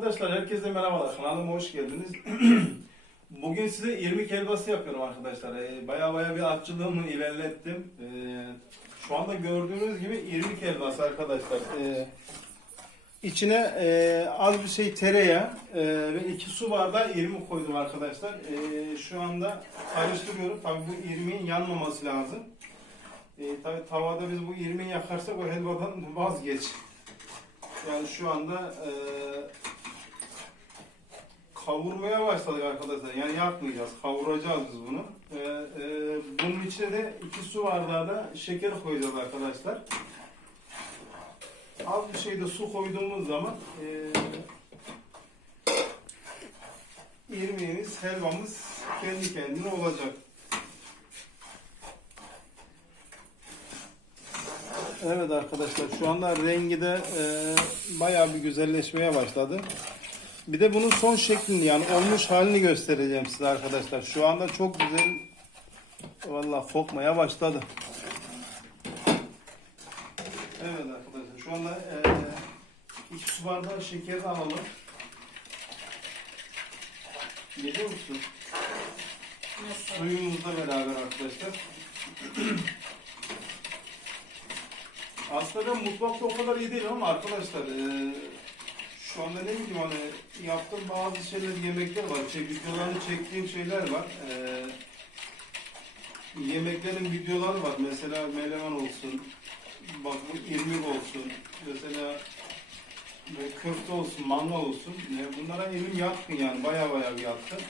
Arkadaşlar herkese merhabalar. Kanalıma hoş geldiniz. Bugün size irmik helvası yapıyorum arkadaşlar. Ee, Baya baya bir açılımı ilerlettim. Ee, şu anda gördüğünüz gibi irmik helvası arkadaşlar. Ee, içine e, az bir şey tereyağı e, ve iki su bardağı irmik koydum arkadaşlar. Ee, şu anda karıştırıyorum. Tabii bu irmiğin yanmaması lazım. Ee, tabii tavada biz bu irmiği yakarsak o helvadan vazgeç. Yani şu anda e, kavurmaya başladık arkadaşlar. Yani yakmayacağız. Kavuracağız biz bunu. E, e, bunun içine de iki su bardağı da şeker koyacağız arkadaşlar. Az bir şey de su koyduğumuz zaman e, irmiğimiz, helvamız kendi kendine olacak. Evet arkadaşlar şu anda rengi de e, bayağı bir güzelleşmeye başladı. Bir de bunun son şeklini yani olmuş halini göstereceğim size arkadaşlar. Şu anda çok güzel vallahi kokmaya başladı. Evet arkadaşlar şu anda e, iki su bardağı şeker alalım. Geliyor musun? Suyumuzla beraber arkadaşlar. Aslında ben mutfakta o kadar iyi değilim ama arkadaşlar eee, şu anda ne bileyim hani yaptığım bazı şeyler yemekler var. Şey, videolarını çektiğim şeyler var. Eee, yemeklerin videoları var. Mesela melemen olsun. Bak bu irmik olsun. Mesela köfte olsun, mangal olsun. E, bunlara elim yatkın yani. Baya baya bir yatkın.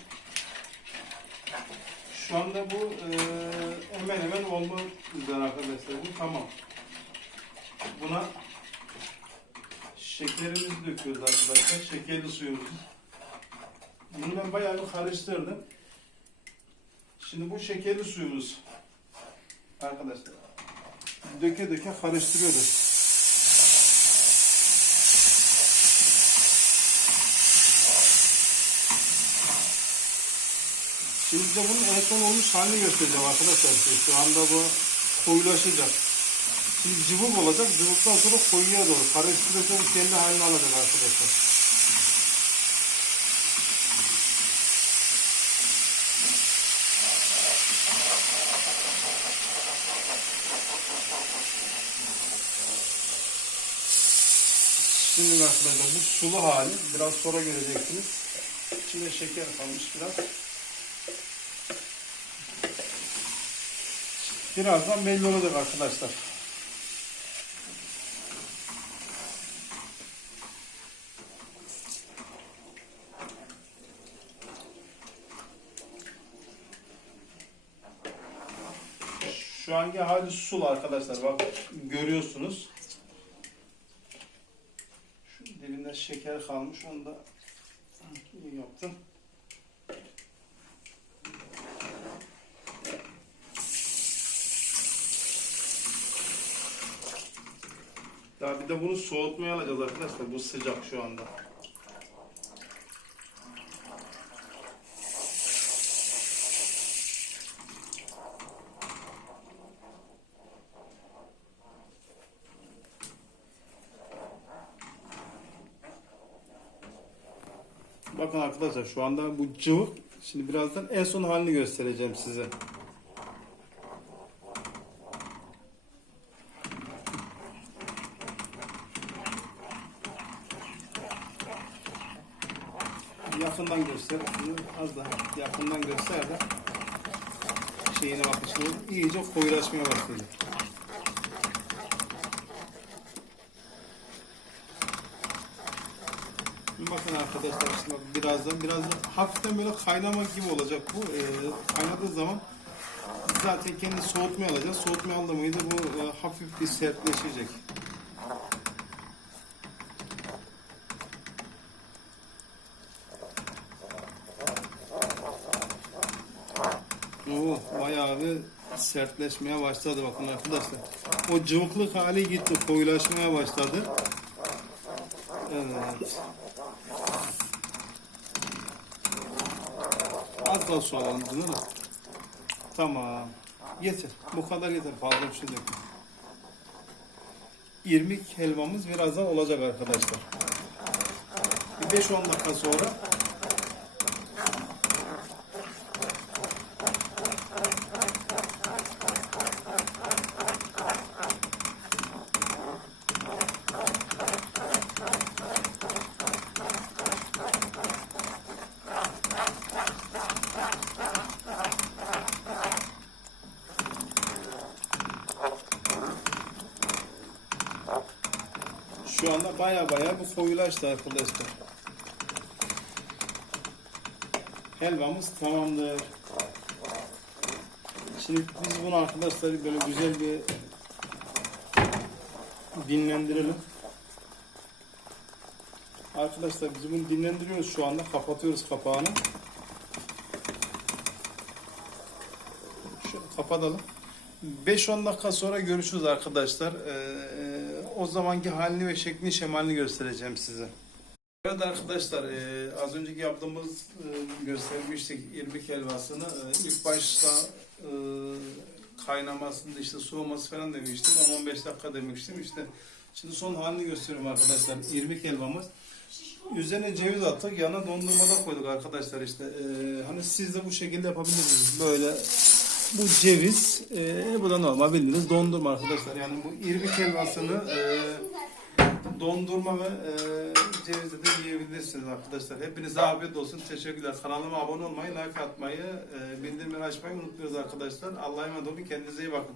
Şu anda bu eee, hemen hemen olmak üzere arkadaşlar. Bu tamam. Buna şekerimizi döküyoruz arkadaşlar. Şekerli suyumuzu. Bunu ben bayağı bir karıştırdım. Şimdi bu şekerli suyumuz arkadaşlar döke döke karıştırıyoruz. Şimdi de bunun en son olmuş halini göstereceğim arkadaşlar. Şu anda bu koyulaşacak. Şimdi cıvık olacak. Cıvıktan sonra koyuya doğru. Karıştırırsa bu kendi halini alacak arkadaşlar. Şimdi arkadaşlar bu sulu hali. Biraz sonra göreceksiniz. İçinde şeker kalmış biraz. Birazdan belli olacak arkadaşlar. Şu anki hali sulu arkadaşlar. Bak görüyorsunuz. Şu dibinde şeker kalmış. Onu da iyi yaptım. Daha bir de bunu soğutmaya alacağız arkadaşlar. Bu sıcak şu anda. Bakın arkadaşlar şu anda bu cıvık. Şimdi birazdan en son halini göstereceğim size. Yakından göster. Az daha yakından göster de şeyine bakın. Şimdi iyice koyulaşmaya başladı. Şimdi bakın arkadaşlar şimdi birazdan birazdan hafiften böyle kaynamak gibi olacak bu. Ee, kaynadığı zaman zaten kendi soğutmaya alacağız. Soğutmaya aldı mıydı bu e, hafif bir sertleşecek. Oo, bayağı bir sertleşmeye başladı bakın arkadaşlar. O cıvıklık hali gitti, koyulaşmaya başladı. Evet. Az daha su alalım değil mi? Tamam. Yeter. Bu kadar yeter. Fazla bir şey yok. İrmik helvamız birazdan olacak arkadaşlar. Bir 5-10 dakika sonra Şu anda baya baya bu koyulaştı arkadaşlar. Helvamız tamamdır. Şimdi biz bunu arkadaşlar böyle güzel bir dinlendirelim. Arkadaşlar biz bunu dinlendiriyoruz şu anda. Kapatıyoruz kapağını. Şöyle kapatalım. 5-10 dakika sonra görüşürüz arkadaşlar. Ee, o zamanki halini ve şeklini şemalini göstereceğim size. Evet arkadaşlar e, az önceki yaptığımız e, göstermiştik irmik helvasını. E, ilk başta e, kaynamasında işte soğuması falan demiştim. 10-15 dakika demiştim. İşte şimdi son halini gösteriyorum arkadaşlar. İrmik helvamız. Üzerine ceviz attık. Yanına dondurmada koyduk arkadaşlar işte. E, hani siz de bu şekilde yapabilirsiniz. Böyle bu ceviz, e, bu da normal bildiğiniz dondurma arkadaşlar. Yani bu irmik helvasını e, dondurma ve e, cevizle de yiyebilirsiniz arkadaşlar. Hepinize afiyet olsun. Teşekkürler. Kanalıma abone olmayı, like atmayı, e, bildirimleri açmayı unutmuyoruz arkadaşlar. Allah'a emanet olun. Kendinize iyi bakın.